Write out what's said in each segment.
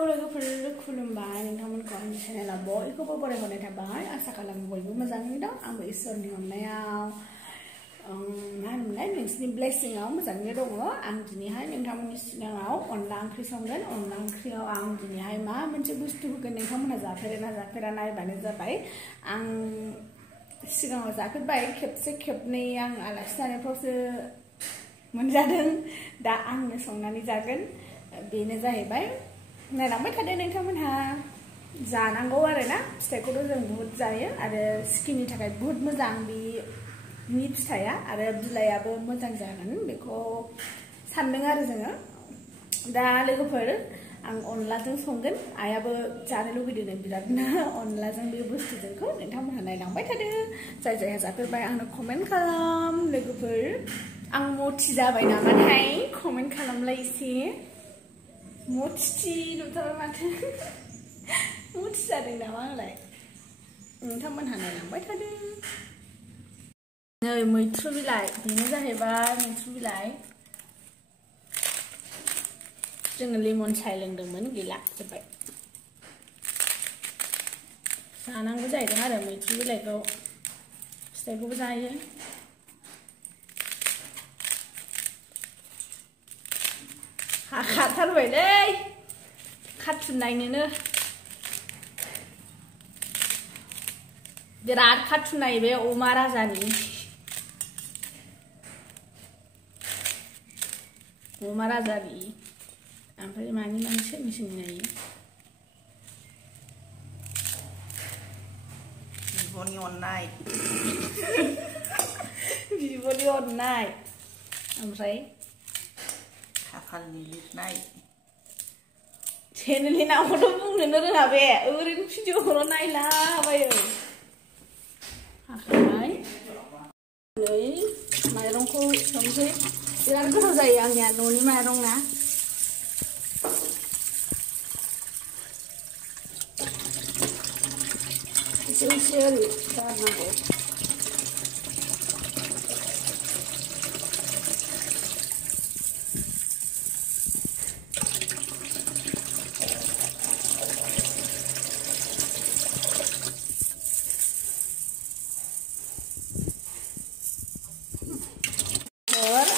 लोगोफोर खुलुमबाय नोंथांमोनखौ आंनि चेनेलाव बयखौबो बरायहरनाय थाबाय आसा खालामो बयबो मोजाङैनो दं आंबो इसोरनि अननायाव मा होनोमोनलाय नोंसिनि ब्लेसिंआव मोजाङैनो दङ आं दिनैहाय नोंथांमोननि सिगाङाव अनला ओंख्रि संगोन अनला ओंख्रियाव आं दिनैहाय मा मोनसे बुस्थु होगोन नोंथांमोना जाफेरा नायबानो जाबाय आं सिगाङाव जाफेरबाय खेबसे खेबनै आं आलासि जानायफ्रावसो मोनजादों दा आंनो संनानै जागोन बेनो जाहैबाय नायलांबाय थादो नोंथांमोनहा जानांगौ आरोना फिथाइखौथ' जों बुहुत जायो आरो स्किननि थाखाय बुहुत मोजां बेनि फिथाइया आरो बिलाइयाबो मोजां जागोन बेखौ सानदों आरो जोङो दा लोगोफोर आं अनलाजों संगोन आइयाबो जानो लुगैदों बिरादनो अनलाजों बे बुस्थुजोंखौ नोंथांमोनहा नायलांबाय थादो जायहा जाफेरबाय आंनो कमेन्ट खालाम लोगोफोर आं मथि जाबाय नामाथाय कमेन्ट खालामलाय एसे मथि नुथारबाय माथो मथि जादों नामा आंलाय नोंथांमोनहा नायलांबाय थादो नै मैथ्रु बिलाइ बेनो जाहैबाय मैथ्रु बिलाइ जोङो लेमन साय लोंदोंमोन गैला जोब्बाय जानांगौ जाहैदों आरो मैथ्रु बिलाइखौ फिथाइखौबो जायो हाखाथारबायलै खाथुननायनोनो बिराद खाथुननाय बे अमा राजानि ओमफ्राय मानि सोरनि नायो बिब'नि अननाय ओमफ्राय खाफालनि लिरनाय चेनेलनि नामखौथ' बुंनोनो रोङा बे ओरैनो भिडिअखौल' नायलाबायो हाखाबाय नै माइरंखौ सोमसै बिराद गोथाव जायो आंनिया न'नि माइरं ना एसे ओरै गारनांगौ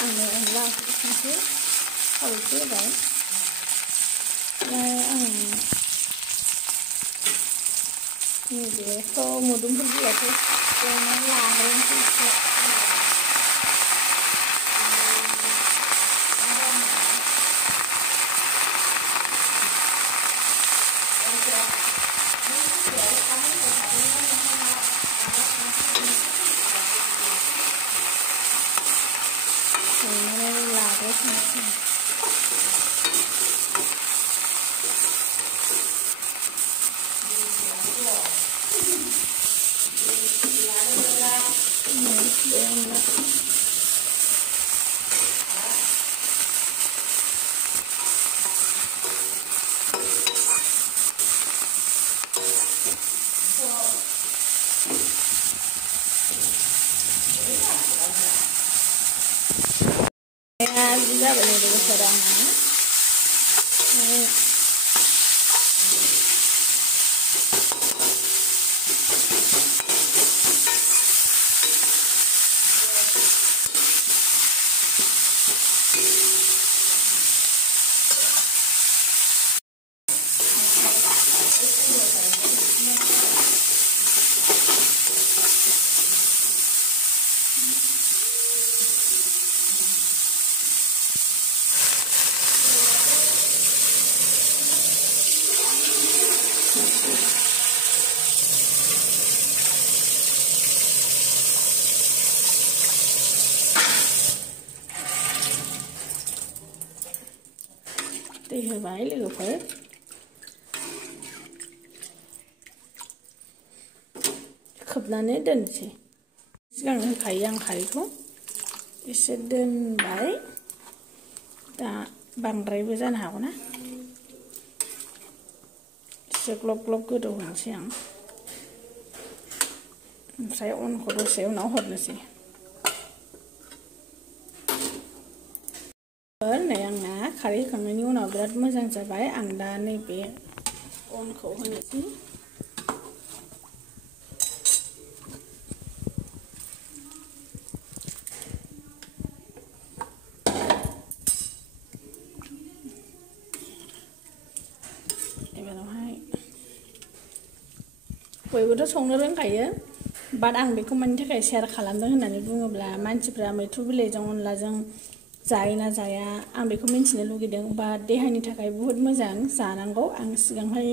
आङो अनला ओंख्रि संसै होबाय बेखौ मोदोमफुल बिलाइखौ एवनानै लाग्रोनोसै एसे जाबाय लोगोफोर आंहा दै होबाय लोगोफोर खोबनानै दोनसै सिगां होखायो आं खारैखौ एसे दोनबाय दा बांद्रायबो जानो हागौ ना एसे ग्लब ग्लब गोदौ होनोसै आं ओमफ्राय अनखौ दसे उनाव हरनोसै नै आंना खारै होखांनायनि उनाव बिराद मोजां जाबाय आं दा नैबे अनखौ होनोसै एबारावहाय बयबोथ' संनो रोंखायो बाट आं बेखौ मानि थाखाय शेयार खालामदों होननानै बुङोब्ला मानसिफ्रा मैथ्रु बिलाइजों अनलाजों जायो ना जाया आं बेखौ मिन्थिनो लुगैदों बा देहानि थाखाय बुहुत मोजां जानांगौ आं सिगांहाय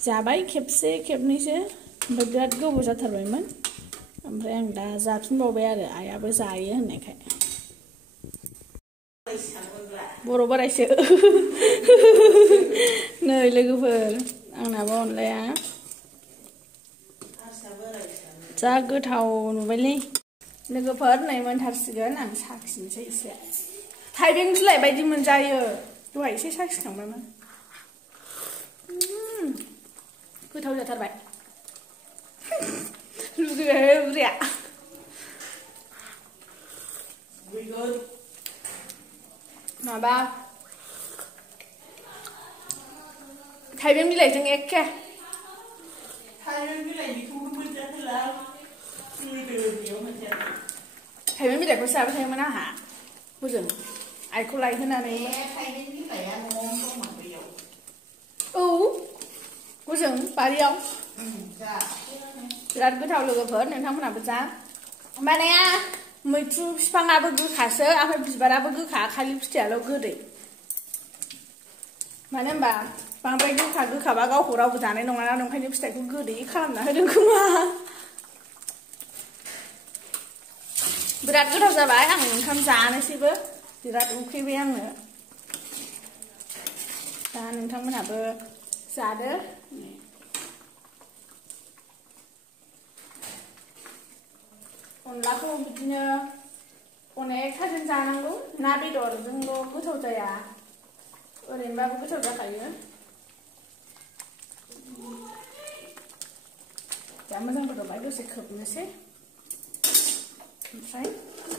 जाबाय खेबसे खेबनैसो ओमफ्राय बिराद गोबाव जाथारबायमोन ओमफ्राय आं दा जाफिनबावबाय आरो आइयाबो जायो होननायखाय बर' बोरायसो नै लोगोफोर आंनाबो अनलाया जा गोथाव नुबायलै लोगोफोर नै मोनथारसिगोन आं साखिनोसै एसे थाइबें बिलाइ बायदि मोनजायो दहाय एसे साखिखांबायमोन गोथाव जाथारबाय लुगैबाय बुरैया माबा थाइबें बिलाइजों एखे थाइबें बिलाइखौ जाबाय थायोमोन आंहा हजों आइखौ लायहोनानै औ हजों बारियाव बिराद गोथाव लोगोफोर नोंथांमोनाबो जा माने मैथ्रु बिफाङाबो गोखासो ओमफ्राय बिबाराबो गोखा खालि फिथाइयाल' गोदै मानो होनबा बांद्राय गोखाबा गावखौ रावबो जानाय नङा ना ओंखायनो फिथाइखौ गोदै खालामना होदों खोमा बिराद गोथाव जाबाय आं ओंखाम जानोसैबो बिराद उखैबाय आंनो दा नोंथांमोनाबो जादो अनलाखौ बिदिनो अनेकथाजों जानांगौ ना बेदरजोंल' गोथाव जाया ओरैनोबाबो गोथाव जाखायो दा मोजां गोदौबाय दसे खोबनोसै ओमफ्राय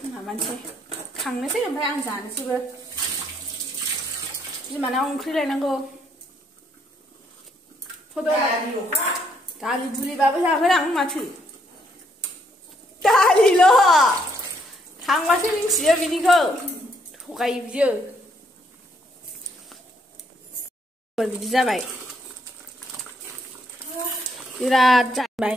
माबानोसै खांनोसै ओमफ्राय आं जानोसैबो बिमानाव ओंख्रि लायनांगौ दालि बुलिबाबो जागोन आं माथो दालिल' थांबासो मिन्थियो बिनिखौ थगायो बियो बिदि जाबाय बिराद जाबाय